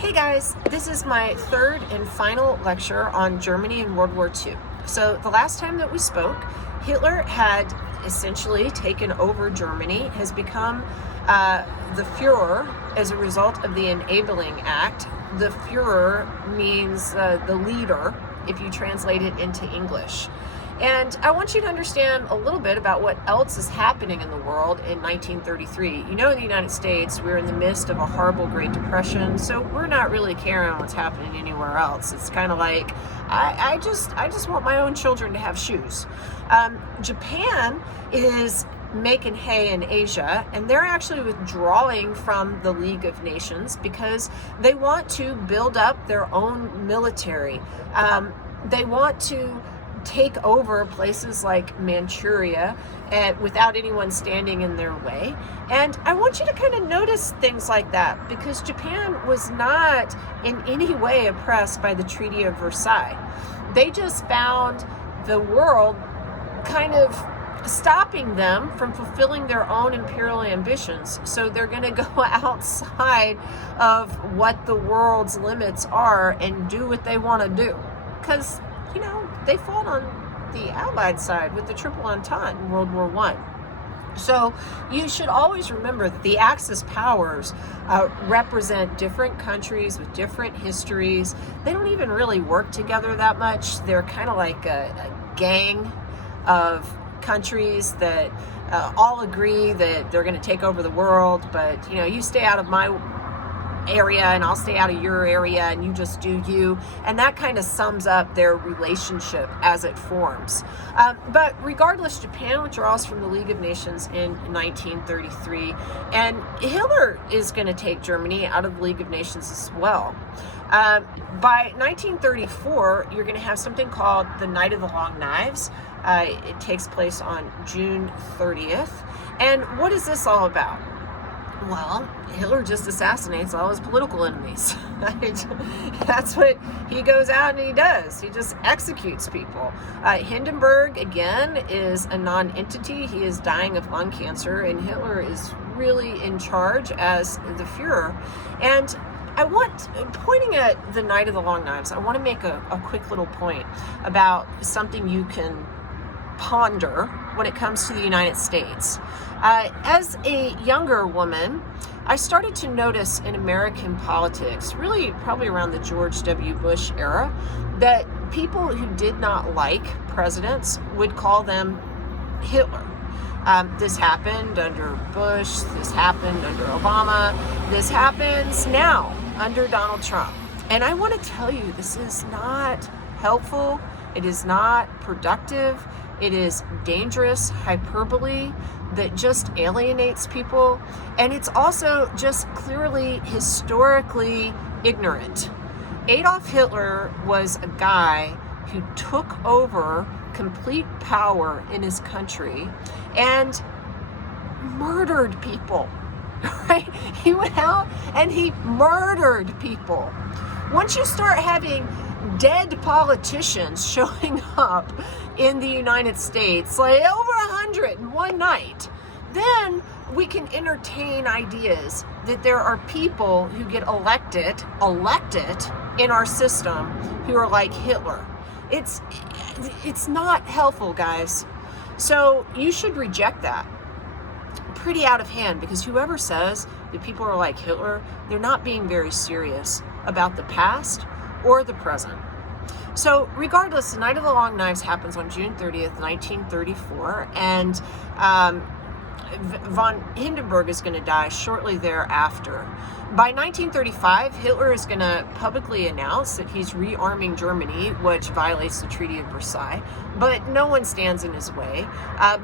Hey guys, this is my third and final lecture on Germany in World War II. So the last time that we spoke, Hitler had essentially taken over Germany, has become the Führer as a result of the Enabling Act. The Führer means the leader, if you translate it into English. And I want you to understand a little bit about what else is happening in the world in 1933. You know, in the United States, we're in the midst of a horrible Great Depression, so we're not really caring what's happening anywhere else. It's kind of like, I just want my own children to have shoes. Japan is making hay in Asia, and they're actually withdrawing from the League of Nations because they want to build up their own military. They want to take over places like Manchuria without anyone standing in their way. And I want you to kind of notice things like that, because Japan was not in any way oppressed by the Treaty of Versailles. They just found the world kind of stopping them from fulfilling their own imperial ambitions. So they're going to go outside of what the world's limits are and do what they want to do. Because they fought on the Allied side with the Triple Entente in World War I. So you should always remember that the Axis powers represent different countries with different histories. They don't even really work together that much. They're kind of like a gang of countries that all agree that they're going to take over the world, but you stay out of my area and I'll stay out of your area and you just do you, and that kind of sums up their relationship as it forms. But regardless, Japan withdraws from the League of Nations in 1933, and Hitler is going to take Germany out of the League of Nations as well. By 1934, you're going to have something called the Night of the Long Knives. It takes place on June 30th. And what is this all about? Well, Hitler just assassinates all his political enemies. That's what he goes out and he does. He just executes people. Hindenburg, again, is a non-entity. He is dying of lung cancer, and Hitler is really in charge as the Führer. And pointing at the Night of the Long Knives, I want to make a quick little point about something you can ponder when it comes to the United States. As a younger woman, I started to notice in American politics, really probably around the George W. Bush era, that people who did not like presidents would call them Hitler. This happened under Bush, this happened under Obama, this happens now under Donald Trump. And I want to tell you, this is not helpful, it is not productive, it is dangerous hyperbole that just alienates people, and it's also just clearly historically ignorant. Adolf Hitler was a guy who took over complete power in his country and murdered people, right? He went out and he murdered people. Once you start having dead politicians showing up in the United States, like over 100 in one night, then we can entertain ideas that there are people who get elected in our system who are like Hitler. It's not helpful, guys. So you should reject that. Pretty out of hand, because whoever says that people are like Hitler, they're not being very serious about the past or the present. So regardless, the Night of the Long Knives happens on June 30th, 1934, and von Hindenburg is going to die shortly thereafter. By 1935, Hitler is going to publicly announce that he's rearming Germany, which violates the Treaty of Versailles, but no one stands in his way.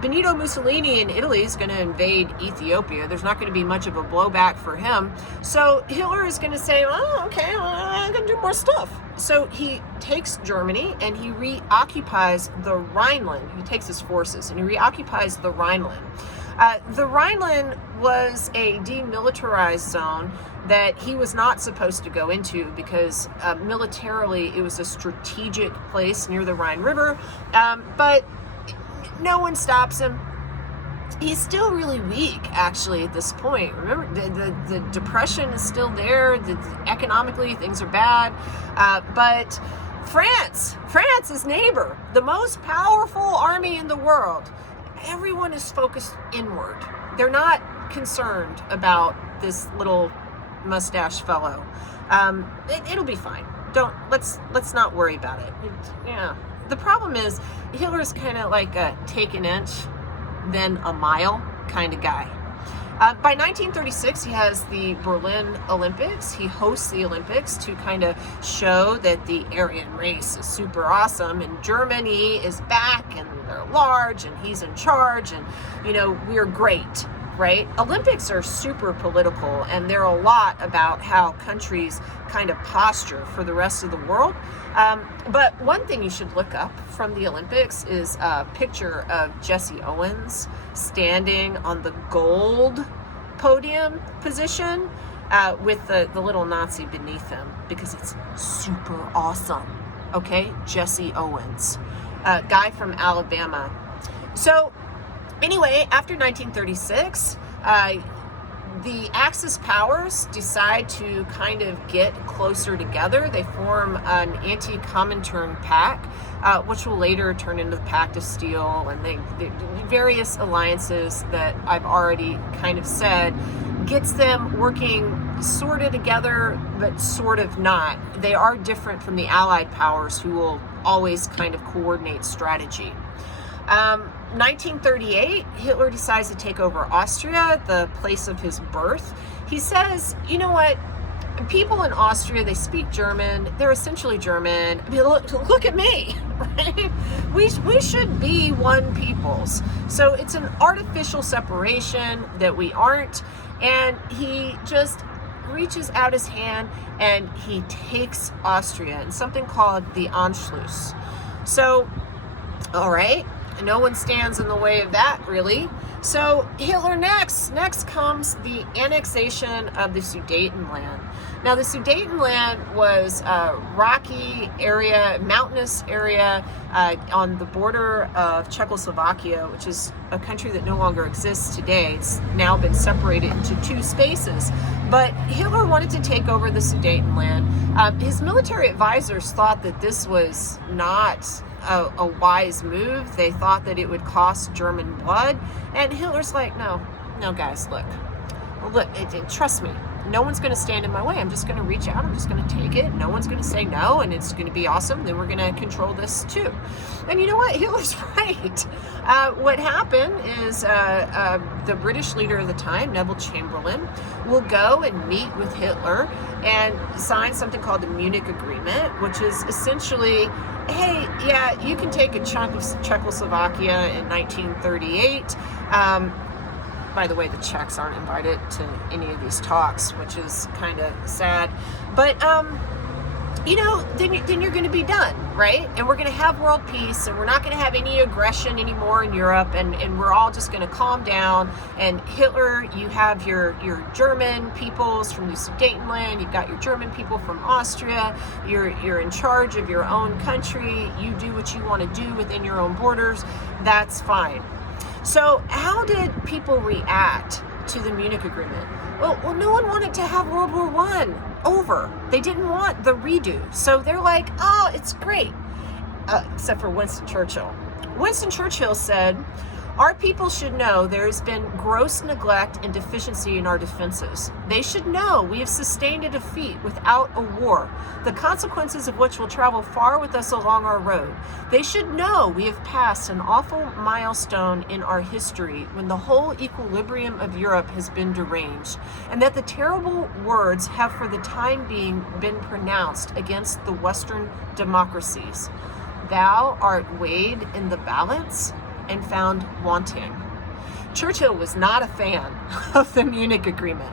Benito Mussolini in Italy is going to invade Ethiopia. There's not going to be much of a blowback for him. So Hitler is going to say, oh, okay, well, I'm going to do more stuff. So he takes Germany and he reoccupies the Rhineland. He takes his forces and he reoccupies the Rhineland. The Rhineland was a demilitarized zone that he was not supposed to go into because militarily it was a strategic place near the Rhine River, but no one stops him. he's still really weak, actually, at this point. Remember, the depression is still there. Economically, things are bad. But France, his neighbor, the most powerful army in the world, everyone is focused inward. They're not concerned about this little mustache fellow. It'll be fine. Let's not worry about it. Yeah. The problem is Hitler's kind of like a take an inch, then a mile kind of guy. By 1936, he has the Berlin Olympics. He hosts the Olympics to kind of show that the Aryan race is super awesome, and Germany is back, and they're large, and he's in charge, and, we're great, right? Olympics are super political, and they're a lot about how countries kind of posture for the rest of the world. But one thing you should look up from the Olympics is a picture of Jesse Owens standing on the gold podium position with the little Nazi beneath him, because it's super awesome. Okay, Jesse Owens, a guy from Alabama. So anyway, after 1936, the Axis powers decide to kind of get closer together. They form an anti-Comintern pact, which will later turn into the Pact of Steel, and they various alliances that I've already kind of said gets them working sort of together, but sort of not. They are different from the Allied powers, who will always kind of coordinate strategy. 1938, Hitler decides to take over Austria, the place of his birth. He says, you know what? People in Austria, they speak German. They're essentially German. I mean, look at me, right? We should be one peoples. So it's an artificial separation that we aren't. And he just reaches out his hand and he takes Austria in something called the Anschluss. So, all right. No one stands in the way of that, really. So Hitler next comes the annexation of the Sudetenland. Now, the Sudetenland was a rocky area, mountainous area on the border of Czechoslovakia, which is a country that no longer exists today. It's now been separated into two spaces. But Hitler wanted to take over the Sudetenland. His military advisors thought that this was not a wise move. They thought that it would cost German blood. And Hitler's like, no, guys, look, trust me. No one's going to stand in my way. I'm just going to reach out. I'm just going to take it. No one's going to say no, and it's going to be awesome. Then we're going to control this too. And you know what? Hitler's right. What happened is the British leader of the time, Neville Chamberlain, will go and meet with Hitler and sign something called the Munich Agreement, which is essentially, hey, yeah, you can take a chunk of Czechoslovakia in 1938. By the way, the Czechs aren't invited to any of these talks, which is kind of sad. But, then you're going to be done, right? And we're going to have world peace, and we're not going to have any aggression anymore in Europe, and we're all just going to calm down. And Hitler, you have your German peoples from the Sudetenland, you've got your German people from Austria, you're in charge of your own country, you do what you want to do within your own borders, that's fine. So how did people react to the Munich Agreement? Well, no one wanted to have World War I over. They didn't want the redo. So they're like, oh, it's great. Except for Winston Churchill. Winston Churchill said, our people should know there has been gross neglect and deficiency in our defenses. They should know we have sustained a defeat without a war, the consequences of which will travel far with us along our road. They should know we have passed an awful milestone in our history when the whole equilibrium of Europe has been deranged, and that the terrible words have for the time being been pronounced against the Western democracies. Thou art weighed in the balance and found wanting. Churchill was not a fan of the Munich Agreement.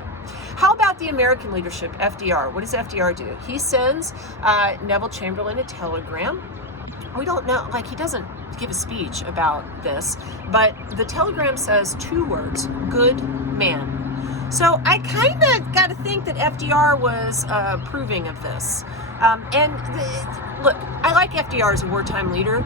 How about the American leadership, FDR? What does FDR do? He sends Neville Chamberlain a telegram. We don't know, he doesn't give a speech about this, but the telegram says two words, good man. So I kind of got to think that FDR was approving of this. Look, I like FDR as a wartime leader.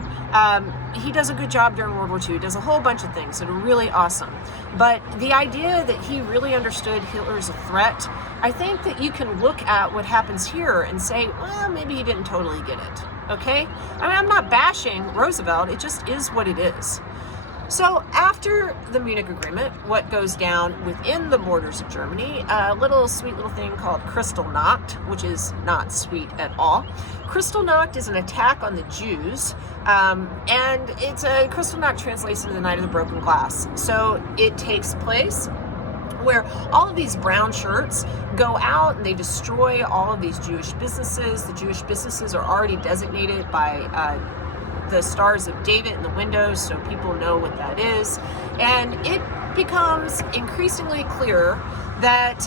He does a good job during World War II. He does a whole bunch of things that are really awesome. But the idea that he really understood Hitler as a threat, I think that you can look at what happens here and say, well, maybe he didn't totally get it. Okay? I mean, I'm not bashing Roosevelt. It just is what it is. So after the Munich Agreement, what goes down within the borders of Germany, a sweet little thing called Kristallnacht, which is not sweet at all. Kristallnacht is an attack on the Jews, and Kristallnacht translates into the Night of the Broken Glass. So it takes place where all of these brown shirts go out and they destroy all of these Jewish businesses. The Jewish businesses are already designated by the Stars of David in the windows, so people know what that is. And it becomes increasingly clear that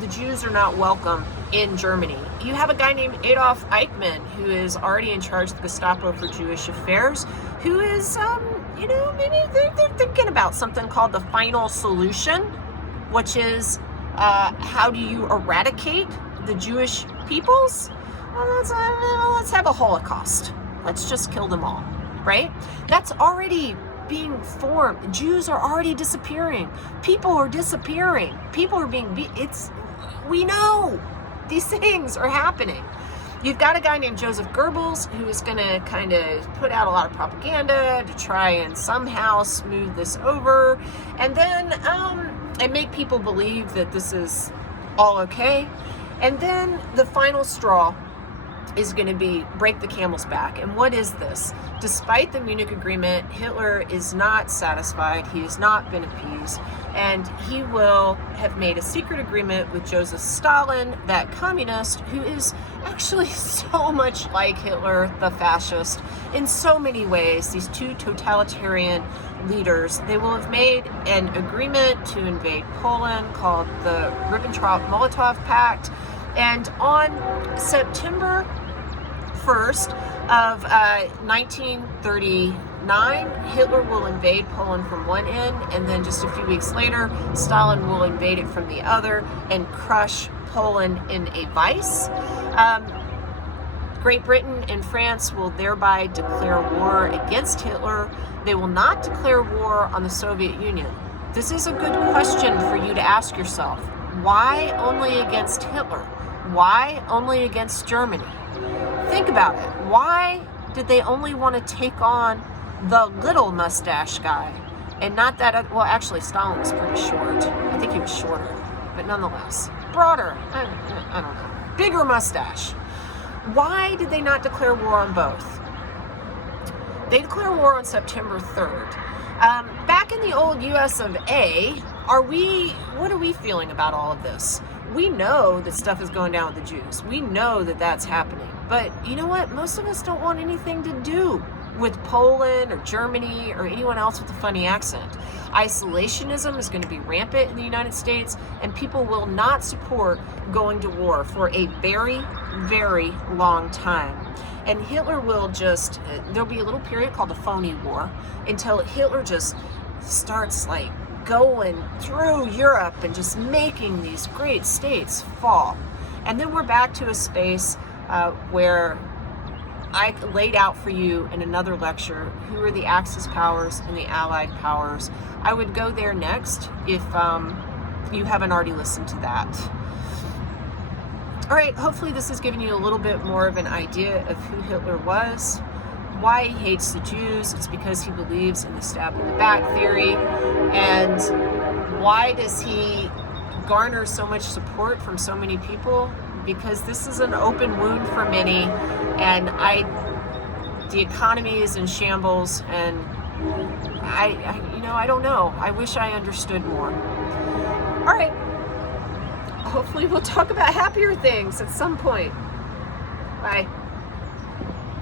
the Jews are not welcome in Germany. You have a guy named Adolf Eichmann, who is already in charge of the Gestapo for Jewish Affairs, who is, maybe they're thinking about something called the final solution, which is how do you eradicate the Jewish peoples? Let's have a Holocaust. Let's just kill them all, right? That's already being formed. Jews are already disappearing. People are disappearing. People are being we know these things are happening. You've got a guy named Joseph Goebbels who is going to kind of put out a lot of propaganda to try and somehow smooth this over, and then and make people believe that this is all okay. And then the final straw is going to be break the camel's back. And what is this? Despite the Munich Agreement, Hitler is not satisfied. He has not been appeased. And he will have made a secret agreement with Joseph Stalin, that communist, who is actually so much like Hitler, the fascist, in so many ways. These two totalitarian leaders, they will have made an agreement to invade Poland called the Ribbentrop-Molotov Pact. And on September 1st of 1939, Hitler will invade Poland from one end, and then just a few weeks later, Stalin will invade it from the other and crush Poland in a vice. Great Britain and France will thereby declare war against Hitler. They will not declare war on the Soviet Union. This is a good question for you to ask yourself. Why only against Hitler? Why only against Germany? Think about it. Why did they only want to take on the little mustache guy and not that? Well, actually, Stalin was pretty short. I think he was shorter, but nonetheless, broader. I don't know. Bigger mustache. Why did they not declare war on both? They declare war on September 3rd. Back in the old US of A, what are we feeling about all of this? We know that stuff is going down with the Jews. We know that that's happening. But you know what? Most of us don't want anything to do with Poland or Germany or anyone else with a funny accent. Isolationism is going to be rampant in the United States, and people will not support going to war for a very, very long time. And Hitler will there'll be a little period called the phony war until Hitler just starts going through Europe and just making these great states fall. And then we're back to a space where I laid out for you in another lecture who are the Axis powers and the Allied powers. I would go there next if you haven't already listened to that. All right, hopefully this has given you a little bit more of an idea of who Hitler was, why he hates the Jews. It's because he believes in the stab in the back theory. And why does he garner so much support from so many people? Because this is an open wound for many, and the economy is in shambles, and I don't know. I wish I understood more. All right. Hopefully we'll talk about happier things at some point. Bye.